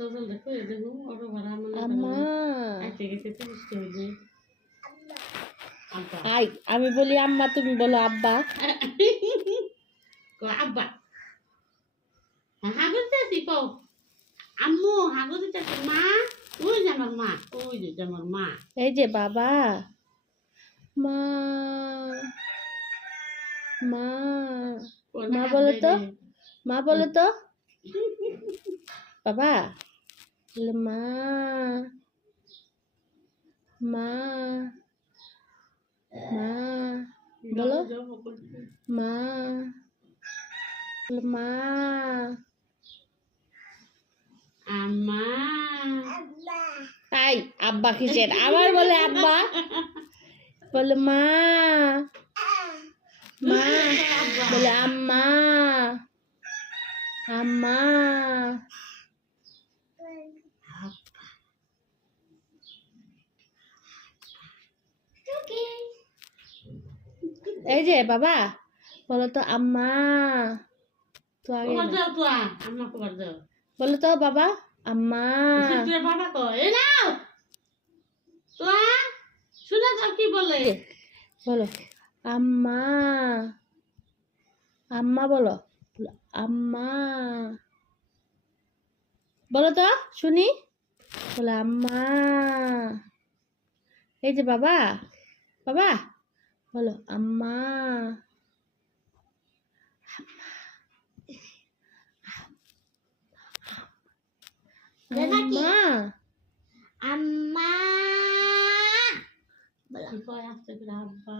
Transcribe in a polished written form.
সজল দেখো এ দেখো অটো ভাড়া আম্মা আইতে গেছে 30 টাকা দিয়ে আব্বা আই আমি বলি আম্মা তুমি বলো আব্বা কো আব্বা হাগুতেছি কো আম্মু হাগুতেছি মা ওই যে আমার মা ওই যে আমার মা এই যে বাবা মা মা মা বলো তো মা বলো তো বাবা বলে মা মা মা বলো মা বলে মা আম্মা আই আব্বা কিসের আবার বলে আব্বা বলে মা মা বলে আম্মা আম্মা এই যে বাবা বলো তো আম্মা তো আগে কবার যাও তো আম্মা কবার যাও বলো তো বাবা আম্মা তুই বাবা কো এ নাও তো শুনে যাও কি বলে বলো আম্মা আম্মা বলো আম্মা বলো তো শুনি বলো আম্মা এই যে বাবা বাবা বলো আম্মা আম্মা আম্মা বলো কয় আসতে আব্বা